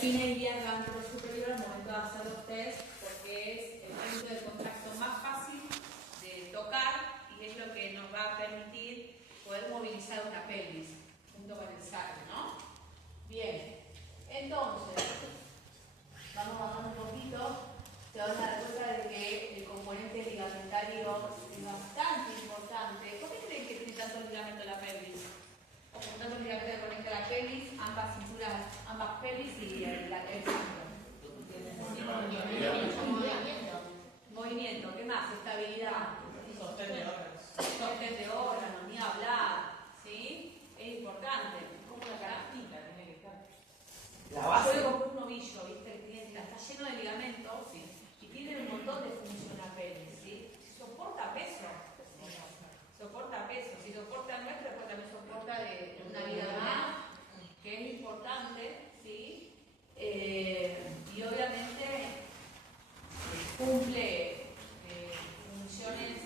Pineidia ganglio superior al momento de hacer los test, porque es el punto de contacto más fácil de tocar y es lo que nos va a permitir poder movilizar una pelvis junto con el sacro, ¿no? Bien, entonces, vamos bajando un poquito, se van a dar cuenta de que el componente ligamentario es bastante importante. ¿Por qué creen que tiene tanto ligamento la pelvis? O con tanto ligamento que conecta la pelvis, ambas cinturas, ambas pelvis y el centro. Movimiento, ¿qué más? Estabilidad. Sostén de órganos, ni hablar, ¿sí? Es importante. Como una caractita tiene que estar. La base. Yo le compré un novillo, ¿viste? Está lleno de ligamentos, ¿sí? Y tiene un montón de función la pelvis, ¿sí? Soporta peso. Soporta peso. Si soporta el nuestro, después también soporta de una vida más, que es importante, ¿sí? Y obviamente cumple funciones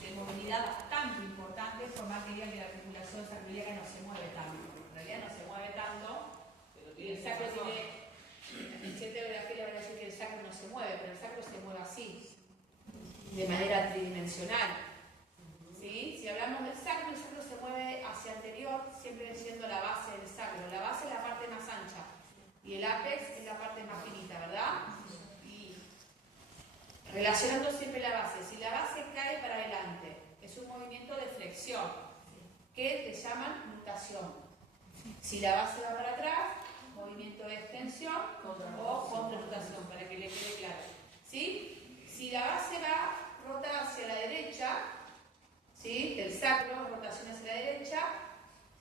de movilidad bastante importantes, por más que digan que la articulación sacroiliaca no se mueve tanto. En realidad no se mueve tanto, y el sacro tiene, en cierta biografía le van a decir que el sacro no se mueve, pero el sacro se mueve así, de manera tridimensional. ¿Sí? Si hablamos del sacro, el sacro se mueve hacia anterior, siempre siendo la base del sacro. La base es la parte más ancha y el ápex es la parte más finita, ¿verdad? Y relacionando siempre la base. Si la base cae para adelante, es un movimiento de flexión, que te llaman nutación. Si la base va para atrás, movimiento de extensión o contranutación, para que le quede claro. ¿Sí? Si la base va rota hacia la derecha, ¿sí? Del sacro, rotación hacia la derecha.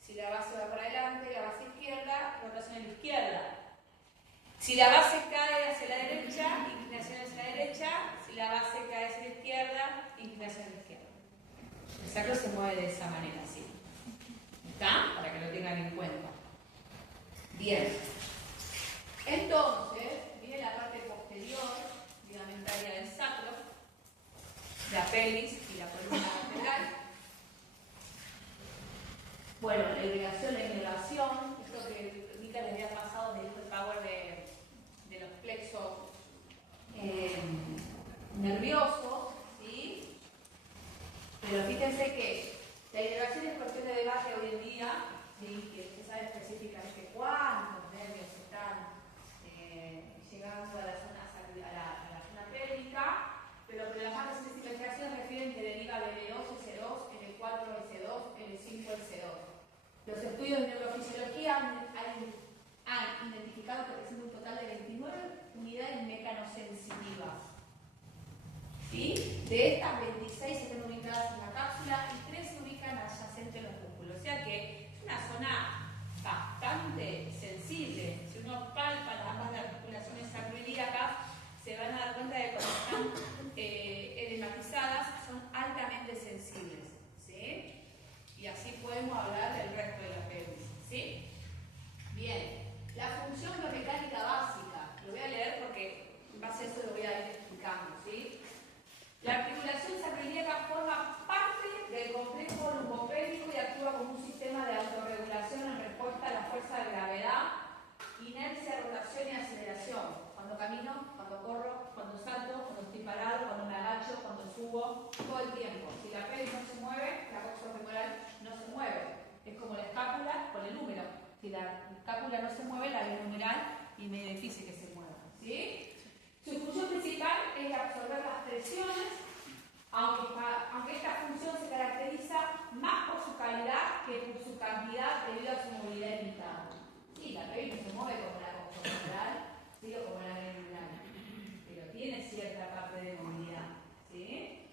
Si la base va para adelante, la base izquierda, rotación a la izquierda. Si la base cae hacia la derecha, inclinación hacia la derecha. Si la base cae hacia la izquierda, inclinación hacia la izquierda. El sacro se mueve de esa manera, ¿sí? ¿Está? Para que lo tengan en cuenta. Bien. Entonces, viene la parte posterior, ligamentaria del sacro, la pelvis y la columna vertebral. Bueno, la elevación, la inervación, esto que Rita les había pasado de el power de los plexos nerviosos, ¿sí? Pero fíjense que la inervación es cuestión de debate hoy en día, ¿sí? Que se sabe específicamente cuántos nervios están llegando a la zona pélvica. Pero las más recientes investigaciones refieren que deriva del L2 S2, L4 S2, L5 S2. Los estudios de neurofisiología han identificado que existe un total de 29 unidades mecanosensitivas. ¿Sí? De estas, 26 están ubicadas en la cápsula y 3 se ubican adyacentes a los músculos. O sea que es una zona bastante sensible. Si uno palpa las ambas articulaciones sacroiliacas, se van a dar cuenta de que cuando están edematizadas son altamente sensibles, ¿sí? Y así podemos hablar del resto de la pelvis, ¿sí? Bien, la función biomecánica básica, lo voy a leer porque en base a eso lo voy a ir explicando, ¿sí? La articulación sacroiliaca forma parte del complejo lumbopélvico y actúa como un sistema de autorregulación en respuesta a la fuerza de gravedad, inercia, rotación y aceleración. Cuando camino, cuando corro, cuando salto, cuando estoy parado, cuando me agacho, cuando subo, todo el tiempo. Si la pelvis no se mueve, la coxofemoral no se mueve. Es como la escápula con el húmero. Si la escápula no se mueve, la binumeral y medio difícil que se mueva. ¿Sí? Su función principal es absorber las presiones, aunque esta función se caracteriza más por su calidad que por su cantidad debido a su movilidad limitada. Sí, la pelvis no se mueve como la coxofemoral, digo como la binumeral, pero tiene cierta parte de movilidad. ¿Sí?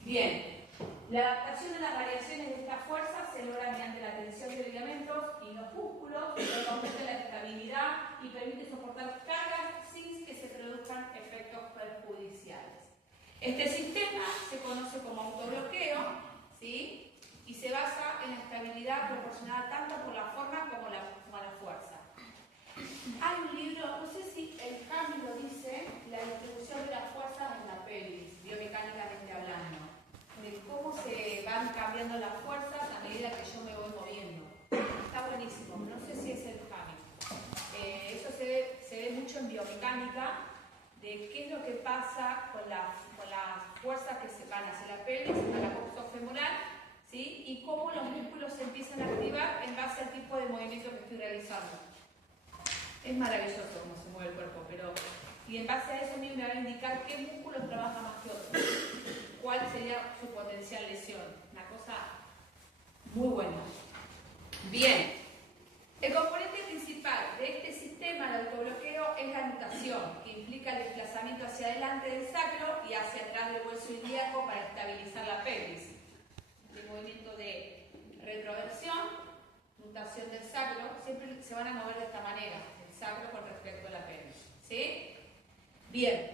Bien, la adaptación a las variaciones de esta fuerza se logra mediante la tensión de ligamentos y los músculos, que aumenta la estabilidad y permite soportar cargas sin que se produzcan efectos perjudiciales. Este sistema se conoce como autobloqueo, ¿sí? Y se basa en la estabilidad proporcionada tanto por la forma como la fuerza. Hay un libro, no sé si el cambio lo dice, la distribución de las fuerzas en la pelvis, biomecánicamente hablando, de cómo se van cambiando las fuerzas a medida que yo me voy moviendo. Está buenísimo, no sé si es el cambio. Eso se ve muy biomecánica de qué es lo que pasa con las fuerzas que se van hacia la pelvis, hacia la coxofemoral, ¿sí? Y cómo los músculos se empiezan a activar en base al tipo de movimiento que estoy realizando. Es maravilloso cómo se mueve el cuerpo, y en base a eso a mí me va a indicar qué músculo trabaja más que otro, cuál sería su potencial lesión. Una cosa muy buena. Bien, el componente principal de este sistema de autobloqueo es la nutación, que implica el desplazamiento hacia adelante del sacro y hacia atrás del hueso ilíaco para estabilizar la pelvis. El movimiento de retroversión, nutación del sacro, siempre se van a mover de esta manera, el sacro con respecto a la pelvis. ¿Sí? Bien,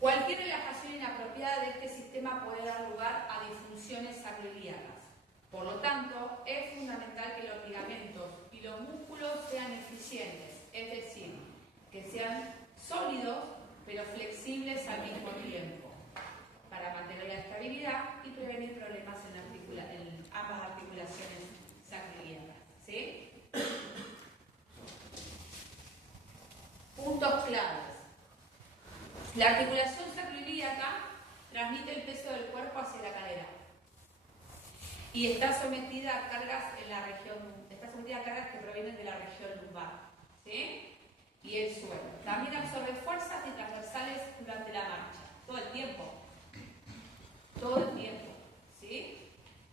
cualquier relajación inapropiada de este sistema puede dar lugar a disfunciones sacroiliacas. Por lo tanto, es fundamental que los ligamentos y los músculos sean eficientes, es decir, que sean sólidos pero flexibles al mismo tiempo, para mantener la estabilidad y prevenir problemas en ambas articulaciones sacroiliacas. ¿Sí? Puntos claves. La articulación sacroiliaca transmite el peso del cuerpo hacia la cadera y está sometida a cargas que provienen de la región lumbar, ¿sí? Y el suelo. También absorbe fuerzas y transversales durante la marcha, todo el tiempo, ¿sí?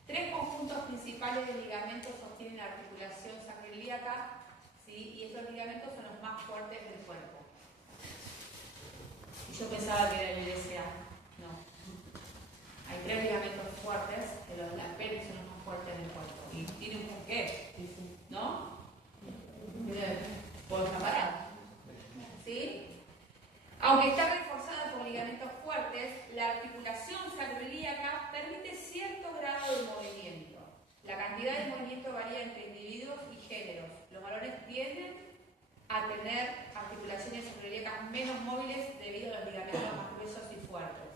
3 conjuntos principales de ligamentos sostienen la articulación sacroiliaca, ¿sí? Y estos ligamentos son los más fuertes del cuerpo. Y yo pensaba que era el LCA. No. Hay 3 ligamentos fuertes, que los de la pelvis son los más fuertes del cuerpo. Y tienen un porqué, ¿no? Puedo separar. ¿Sí? Aunque está reforzada por ligamentos fuertes, la articulación sacroiliaca permite cierto grado de movimiento. La cantidad de movimiento varía entre individuos y géneros. Los varones tienden a tener articulaciones sacroiliacas menos móviles debido a los ligamentos más gruesos y fuertes.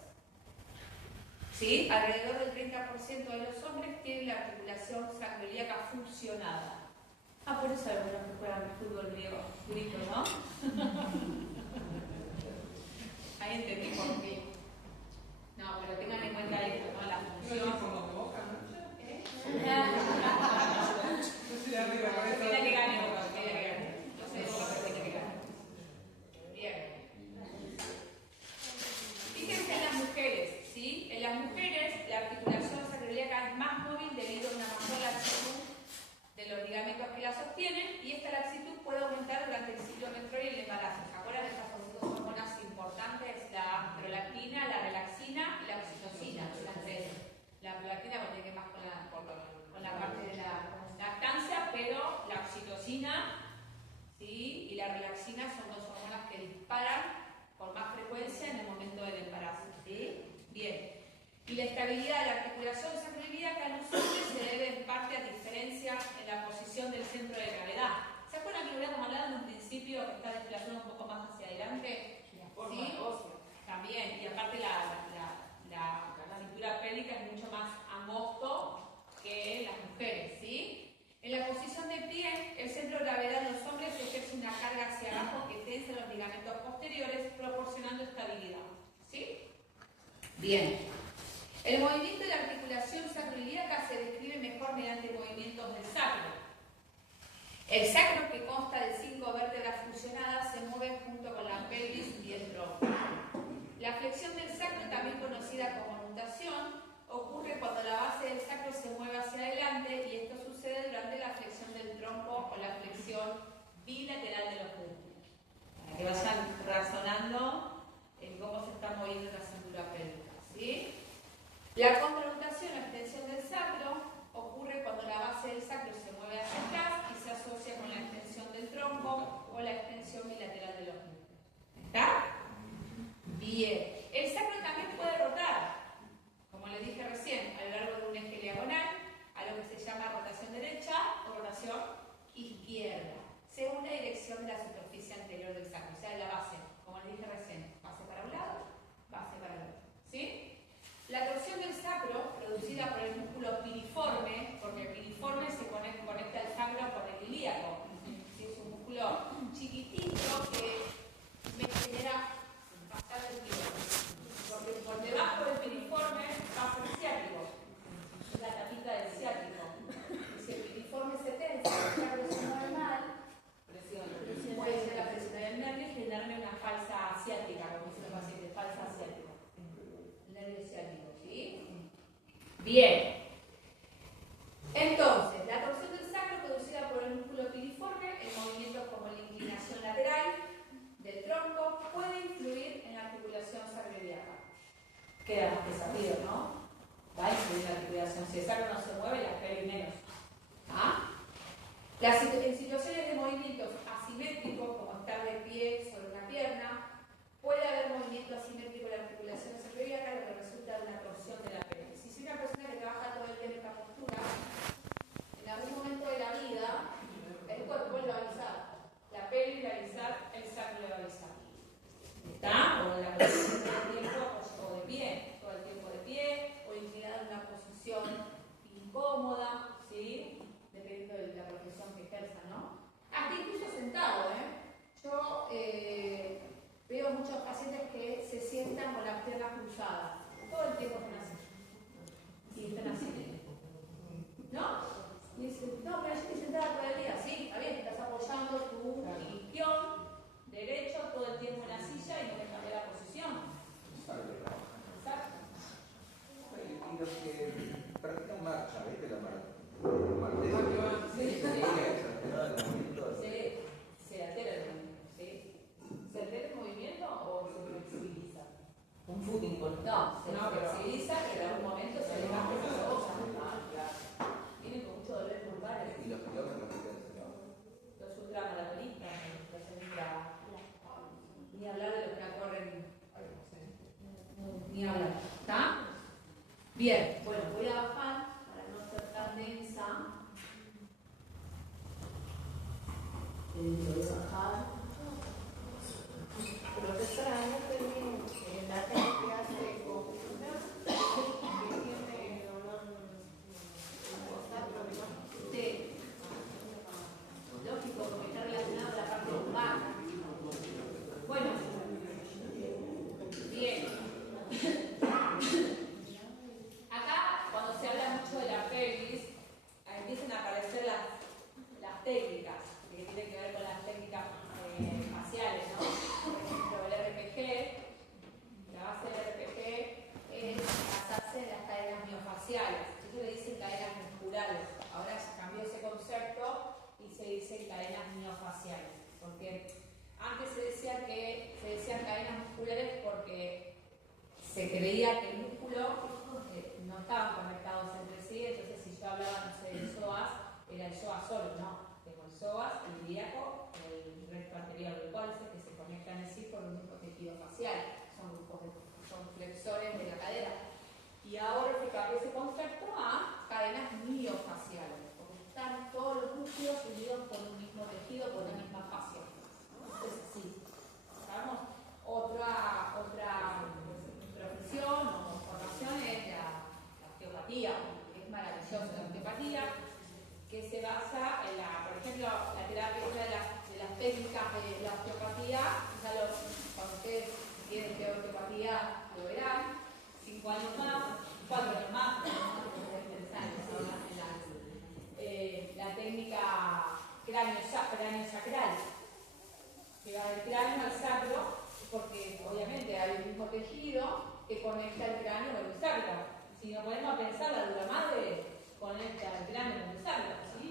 ¿Sí? Alrededor del 30% de los hombres tienen la articulación sacroiliaca fusionada. Por eso hay algunos que juegan fútbol griego, grito, ¿no? Ahí entendí por qué. No, pero tengan en cuenta esto, ¿no? La función. No, como de boca, ¿no? Tiene que ganar, no sé de boca, pero tiene que ganar. Bien. Fíjense en las mujeres, ¿sí? En las mujeres la articulación sacroiliaca es más móvil debido a una mayor laxitud de los ligamentos que la sostienen, y esta laxitud puede aumentar durante el ciclo menstrual y el embarazo. ¿Se acuerdan de estas dos hormonas importantes? La prolactina, la relaxina y la oxitocina. Las 3. La prolactina porque tiene que más con la parte de la lactancia, pero la oxitocina, ¿sí? Y la relaxina son 2 hormonas que disparan con más frecuencia en el momento del embarazo. ¿Sí? Bien. Y la estabilidad de la articulación sacroiliaca en los hombres se debe en parte a diferencias en la posición del centro de gravedad. ¿Se acuerdan que habíamos hablado en un principio que está desplazado un poco más hacia adelante? ¿Sí? También. Y aparte la cintura pélvica es mucho más angosto que las mujeres, ¿sí? En la posición de pie, el centro de gravedad en los hombres ejerce una carga hacia abajo que tensa los ligamentos posteriores, proporcionando estabilidad, ¿sí? Bien. El movimiento de la articulación sacroiliaca se describe mejor mediante movimientos del sacro. El sacro, que consta de 5 vértebras fusionadas, se mueve junto con la pelvis y el tronco. La flexión del sacro, también conocida como nutación, ocurre cuando la base del sacro se mueve hacia adelante, y esto sucede durante la flexión del tronco o la flexión bilateral de los músculos. Para que vayan razonando en cómo se está moviendo la cintura pélvica, ¿sí? La contranutación o extensión del sacro ocurre cuando la base del sacro se mueve hacia atrás y se asocia con la extensión del tronco o la extensión bilateral de los músculos. ¿Está? Bien. El sacro también puede rotar, como les dije recién, a lo largo de un eje diagonal, a lo que se llama rotación derecha o rotación izquierda, según la dirección de la superficie anterior del sacro, o sea, de la base, como les dije recién, base para un lado, base para el otro. ¿Sí? La torsión del sacro, producida por el músculo piriforme, porque el piriforme se conecta el sacro con el ilíaco. Es un músculo chiquitito que Bien. Entonces, la torsión del sacro producida por el músculo piriforme en movimientos como la inclinación lateral del tronco puede influir en la articulación sacroiliaca. Queda más desafido, ¿no? Va a influir en la articulación. Si el sacro no se mueve, la pelvis menos. ¿Ah? En situaciones de movimientos asimétricos, como estar de pie sobre una pierna, puede haber movimiento asimétrico en la articulación sacroiliaca, lo que resulta de una torsión de la pelvis. Si soy una persona que trabaja todo el día en esta postura, en algún momento de la vida, el cuerpo le va a avisar. La pelvis le va a avisar, el sacro le va a avisar. ¿Está? O la posición todo el tiempo, o de pie, todo el tiempo de pie, o inclinado en una posición incómoda, ¿sí? Dependiendo de la profesión que ejerza, ¿no? Hasta incluso sentado, ¿eh? Yo veo muchos pacientes que se sientan con las piernas cruzadas. Todo el tiempo están así. Y están así. ¿No? Y dicen, no, pero yo estoy sentada todo el día. Sí, está bien, estás apoyando tu isquión derecho todo el tiempo en la silla y no le cambia la posición. Exacto. Y los que practican marcha, ¿viste la marcha? Se altera el movimiento, ¿sí? ¿Se altera el movimiento o se flexibiliza? Un footing con No, se flexibiliza, pero en algún momento se le cambia la cosa. Vienen con mucho dolor lumbar. Y los kilómetros que hacen, ¿no? Los ultramaratonistas, ni hablar de los que corren, ni hablar. ¿Está? Bien, bueno, voy a bajar para no ser tan densa. Voy a bajar. Profesora, no termino la gente que hace columna, que tiene Sí. Lógico, porque está relacionado a la parte lumbar. Bueno, bien. Acá, cuando se habla mucho de la pelvis, empiezan a aparecer las técnicas, que tienen que ver con las técnicas faciales, ¿no? Por ejemplo, el RPG, la base del RPG es basarse en las cadenas miofaciales. Ellos le dicen cadenas musculares. Ahora se cambió ese concepto y se dicen cadenas miofaciales. Porque antes se decían cadenas musculares porque se creía que el músculo no estaban conectados entre sí, entonces si yo hablaba, no sé, del psoas, era el psoas solo, no. Tengo el psoas, el ilíaco, el recto anterior del cuádriceps que se conectan en sí por un mismo tejido facial, son flexores de la cadera. Y ahora se cambió ese concepto a cadenas miofaciales, porque están todos los músculos unidos por un mismo tejido, por una misma fascia. Entonces, sí, ¿sabemos? Otra profesión o formación es la osteopatía, que es maravillosa la osteopatía, que se basa en por ejemplo, la terapia, una de las técnicas de la osteopatía, cuando ustedes tienen que osteopatía lo verán, 5 años más, 4 años más, la técnica cráneo-sacral, que va del cráneo al sacro, porque obviamente hay el mismo tejido que conecta el cráneo con el sacro. Si nos ponemos a pensar, la dura madre conecta el cráneo con el sacro. ¿Sí?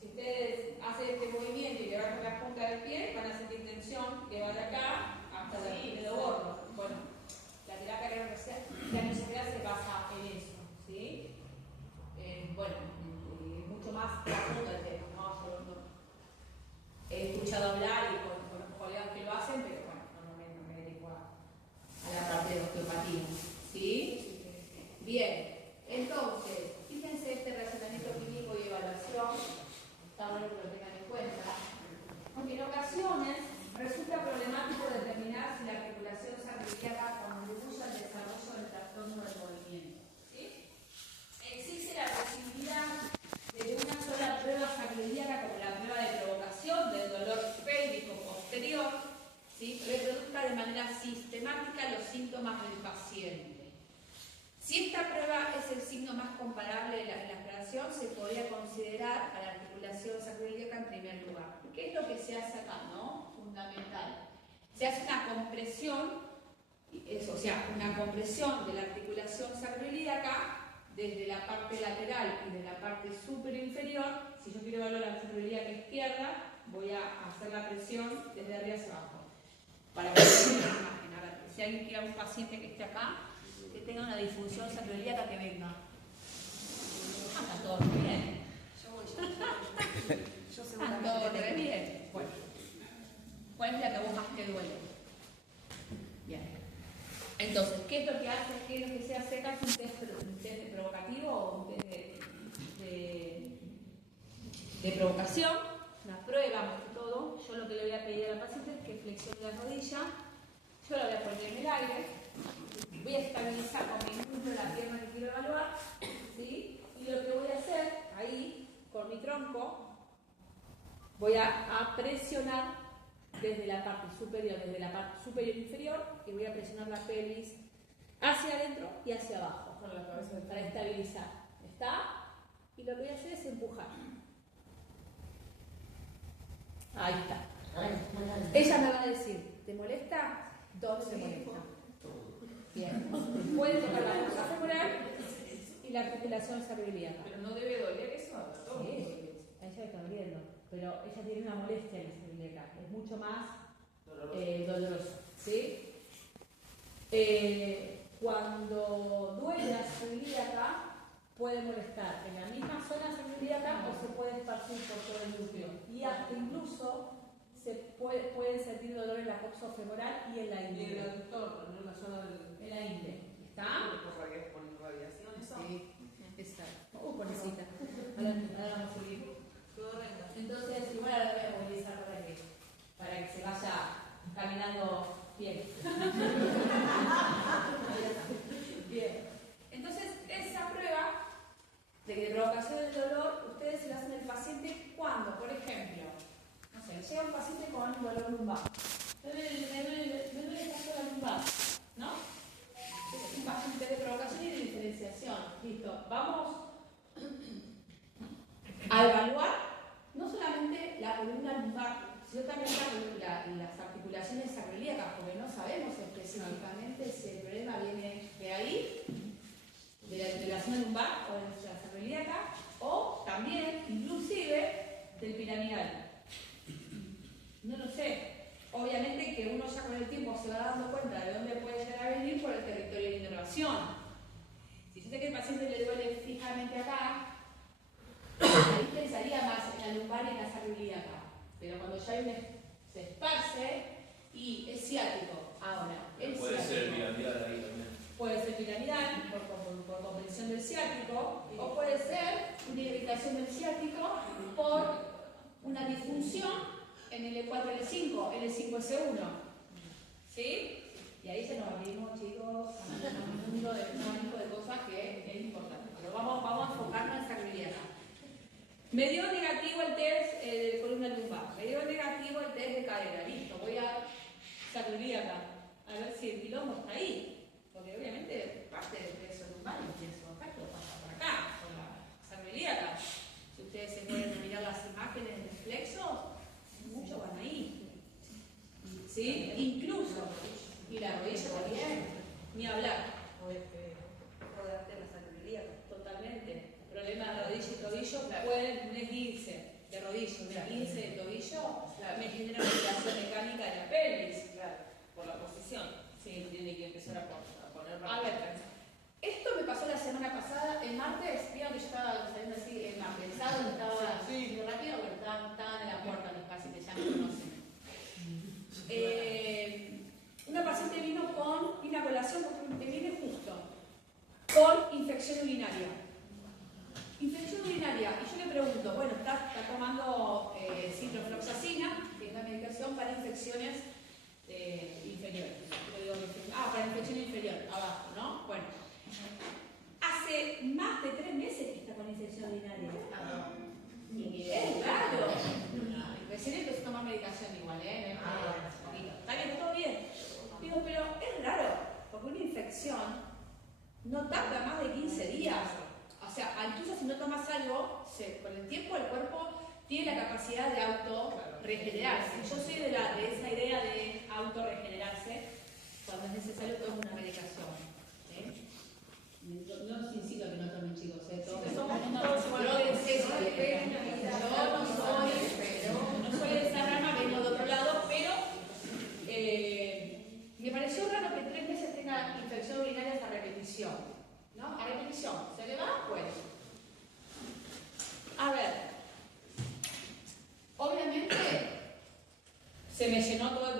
Si ustedes hacen este movimiento y levantan la punta del pie, van a sentir tensión que va de acá hasta el dedo gordo. Bueno, la terapia cráneo-sacral se basa en eso. ¿Sí? Bueno, mucho más profundo el tema, ¿no? Yo he escuchado hablar y conozco colegas que lo hacen, pero bueno, no me dedico a la parte de osteopatía. ¿Sí? Bien, entonces, fíjense este razonamiento clínico y evaluación, está bueno que lo tengan en cuenta. En ocasiones resulta problemático determinar si la articulación sacroiliaca contribuye al desarrollo del trastorno del movimiento. ¿Sí? Existe la posibilidad de una sola prueba sacroiliaca, como la prueba de provocación del dolor pélvico posterior, ¿sí? Reproduzca de manera sistemática los síntomas del paciente. Si esta prueba es el signo más comparable de la exploración, se podría considerar a la articulación sacroiliaca en primer lugar. ¿Qué es lo que se hace acá, no? Fundamental. Se hace una compresión, una compresión de la articulación sacroiliaca desde la parte lateral y de la parte superior inferior. Si yo quiero evaluar la fibra ilíaca izquierda, voy a hacer la presión desde arriba hacia abajo. Para que vean la imagen. A ver, si alguien quiere un paciente que esté acá, que tenga una disfunción sacroiliaca, que venga. Ah, está todo bien. Yo Ah, todo te ve bien. Bueno, ¿cuál es la que a vos más te duele? Bien. Entonces, ¿qué es lo que hace? ¿Qué es lo que se hace acá? ¿Es un test provocativo o un test de provocación? Una prueba más que todo. Yo lo que le voy a pedir al paciente es que flexione la rodilla. Yo la voy a poner en el aire. Voy a estabilizar con mi muslo la pierna que quiero evaluar. ¿Sí? Y lo que voy a hacer ahí, con mi tronco, voy a presionar desde la parte superior e inferior, y voy a presionar la pelvis hacia adentro y hacia abajo Con la cabeza para estabilizar. ¿Está? Y lo que voy a hacer es empujar. Ahí está. Ella me va a decir, ¿te molesta? ¿Dónde te molesta? Bien. Puede tocar la fosa femoral y la articulación sacroiliaca. Pero no debe doler eso a todos. Sí, a ella le está doliendo, pero ella tiene una molestia en la sacroiliaca, es mucho más doloroso. ¿Sí? Cuando duele la sacroiliaca, puede molestar en la misma zona sacroiliaca o se puede esparcir por todo el glúteo. Y hasta incluso se pueden sentir dolor en la coxofemoral y en la ingle. Y el aductor, no en la zona del... En la ingle. ¿Está? ¿Por radiación eso? Sí. Exacto. Pobrecita. Ahora vamos a subir. Entonces, igual ahora voy a movilizar para que se vaya caminando bien. Bien. Entonces, esa prueba de provocación del dolor, ustedes se la hacen al paciente cuando, por ejemplo, no sé, llega un paciente con dolor lumbar. Me duele tanto la lumbar, ¿no? Es un paciente de provocación y de diferenciación. Listo. Vamos a evaluar no solamente la columna lumbar, sino también las articulaciones sacroiliacas, porque no sabemos específicamente si el problema viene de ahí, de la zona lumbar o de la sacroiliaca, o también, inclusive, del piramidal. No lo sé. Obviamente que uno ya con el tiempo se va dando cuenta de dónde puede llegar a venir por el territorio de inervación. Si yo sé que el paciente le duele fijamente acá, ahí pensaría más en la lumbar y en la sacroiliaca. Pero cuando ya hay se esparce y es ciático. Ahora, puede ser piramidal ahí también. Puede ser piramidal por compresión del ciático, o puede ser una irritación del ciático por una disfunción en el E4-L5, L5-S1. ¿Sí? Y ahí se nos abrimos, chicos, a un mundo de cosas que es importante. Pero vamos a enfocarnos en sacroiliaca. Me dio negativo el test de columna lumbar, me dio negativo el test de cadera. Listo, voy a sacroiliaca a ver si el quilombo está ahí. Porque obviamente parte del peso lumbar y el peso acá lo pasa por acá, por la sacroiliaca. Si ustedes se pueden mirar las imágenes de reflexos, muchos van ahí. ¿Sí? Incluso. Y la rodilla también. Ni hablar. Rodarte la sacroiliaca. Totalmente. Problemas de rodilla y tobillo pueden un esguince de rodilla, un esguince de tobillo, me genera una vibración mecánica de la pelvis. Claro, por la posición. Sí. Tiene que empezar a poner A ver, esto me pasó la semana pasada, el martes, vieron que yo estaba saliendo así, pensado, estaba muy rápido, pero estaban en la puerta mis pacientes, ya me conocen. Una paciente vino con una colación, porque me viene justo, con infección urinaria. Infección urinaria, y yo le pregunto, bueno, está tomando ciprofloxacina, que es la medicación para infecciones inferiores. Para infección inferior, abajo, ¿no? Bueno, hace más de 3 meses que está con infección urinaria. Es raro. Recién empezó a tomar medicación igual, ¿eh? Está bien, todo bien. Digo, pero es raro, porque una infección no tarda más de 15 días. O sea, incluso si no tomas algo, con el tiempo el cuerpo tiene la capacidad de autorregenerarse. Yo soy de esa idea de autorregenerarse cuando es necesario tomar una medicación. No os incito a que no tomen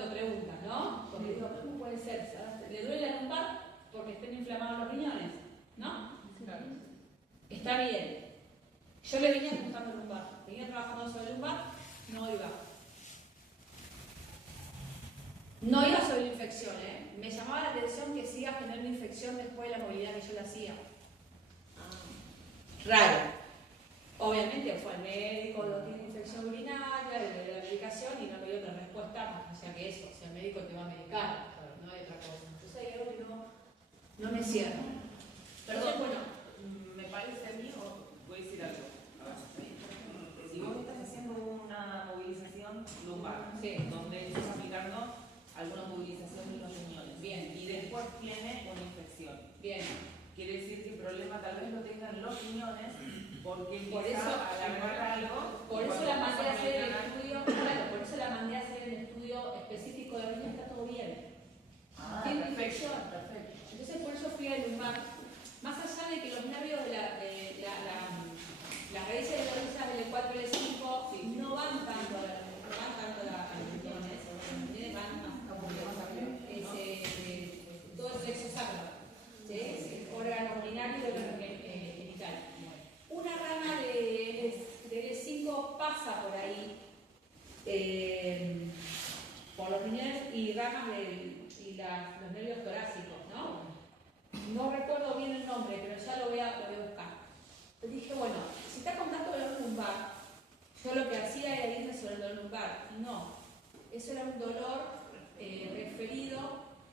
cuando preguntan, ¿no? Porque digo, ¿cómo puede ser? ¿Sabes? ¿Le duele la lumbar porque estén inflamados los riñones? ¿No? Claro. Está bien. Yo le venía ajustando lumbar. Venía trabajando sobre lumbar, no iba. No iba sobre la infección, ¿eh? Me llamaba la atención que siga generando infección después de la movilidad que yo le hacía. Raro. Obviamente fue al médico, no tiene infección urinaria, le dio la medicación y no me dio otra respuesta más allá que eso. O sea, el médico te va a medicar, no hay otra cosa. Entonces hay algo que no me cierra. Perdón, bueno, me parece a mí, o voy a decir algo. Si vos estás haciendo una movilización lumbar, Sí. donde estás aplicando alguna movilización de los riñones, Bien. y después tiene una infección, Bien. quiere decir que el problema tal vez lo tengan los riñones, porque Por empieza eso- a alargar algo. Por y eso cuando la mandé a pasa hacer el mencionar- estudio, claro, por eso la mandé a hacer el estudio específico de riñón, está todo bien. Ah, Tiene perfecto, infección. perfecto. Entonces por eso fui al lumbar. Más allá de que los nervios de las raíces de la rodilla del 4 y del 5 no van tanto a los riñones, van hasta todo el plexo sacro, ¿sí? El órgano urinario y el órgano genital. Una rama del 5 pasa por ahí, por los riñones y ramas los nervios torácicos, ¿no? No recuerdo bien el nombre, pero ya lo voy a buscar. Entonces dije, bueno, si está con tanto dolor lumbar, yo lo que hacía era irme sobre el dolor lumbar. Y no, eso era un dolor referido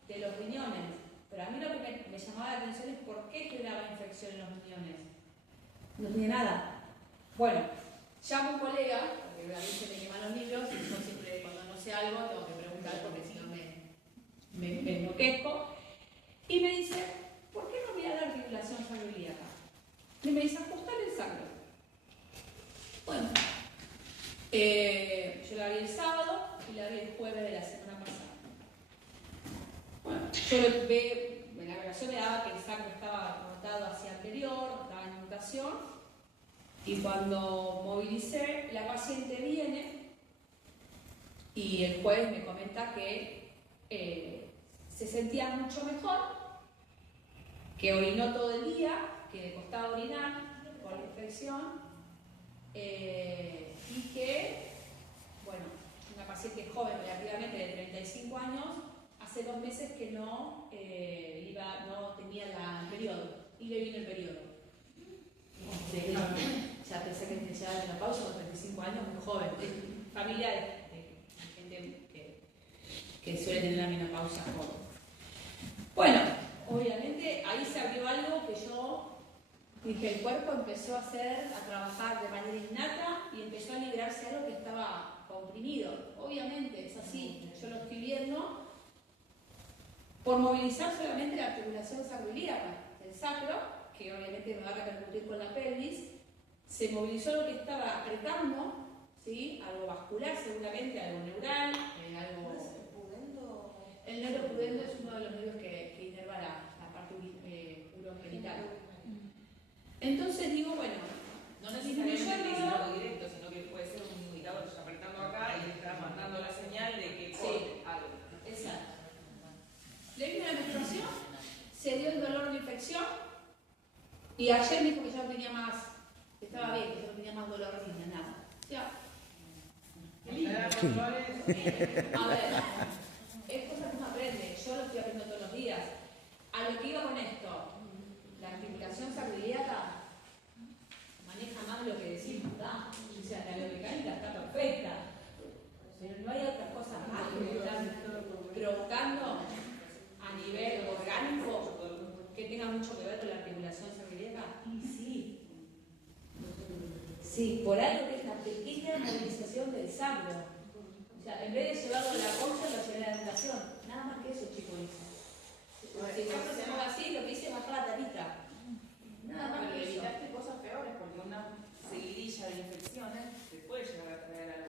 de los riñones. Pero a mí lo que me llamaba la atención es por qué generaba infección en los riñones. No tiene nada. Bueno, llamo a un colega, porque a mí se me queman los libros, y yo siempre cuando no sé algo tengo que preguntar porque si no me enloquezco. Y me dice, ¿por qué no voy a dar articulación sacroiliaca? Y me dice, ajustar el sacro. Bueno, yo la vi el sábado y la vi el jueves de la semana pasada. Bueno, yo en la evaluación me daba que el sacro estaba rotado hacia anterior, estaba en rotación, y cuando movilicé, la paciente viene y el jueves me comenta que se sentía mucho mejor, que orinó todo el día, que le costaba orinar por la infección, y que, bueno, una paciente joven relativamente de 35 años, hace 2 meses que no tenía el periodo, y le vino el periodo. Ya pensé que ya de la pausa, con 35 años, muy joven, familia de gente que suele tener la menopausia joven. Bueno, obviamente ahí se abrió algo que yo dije, el cuerpo empezó a trabajar de manera innata y empezó a liberarse algo que estaba comprimido. Obviamente, es así, yo lo estoy viendo por movilizar solamente la articulación sacroiliaca, el sacro, que obviamente me va a repercutir con la pelvis, se movilizó lo que estaba apretando, ¿sí? Algo vascular seguramente, algo neural, algo... El nervio pudendo es uno de los nervios que inerva la parte urogenital. Entonces digo, bueno, No necesariamente es algo directo, sino que puede ser un indicador que está apretando acá y está mandando la señal de que corte algo. Exacto. Le vino la menstruación, se dio el dolor de infección y ayer me dijo que ya no tenía más, que estaba bien, que ya no tenía más dolor ni nada. O sea, a ver, es cosa que uno aprende, yo lo estoy aprendiendo todos los días. A lo que iba con esto, la articulación sacroiliaca maneja más lo que decimos, ¿no? O sea, la biomecánica está perfecta, pero no hay otras cosas más que están provocando a nivel orgánico que tenga mucho que ver con la articulación sacroiliaca. Y sí, por algo que es la pequeña movilización del sacro. O sea, en vez de llevarlo a la concha, lo llevé a la natación. Nada más que eso, chicos. Si el sacro se mueve así, lo que hice es bajar la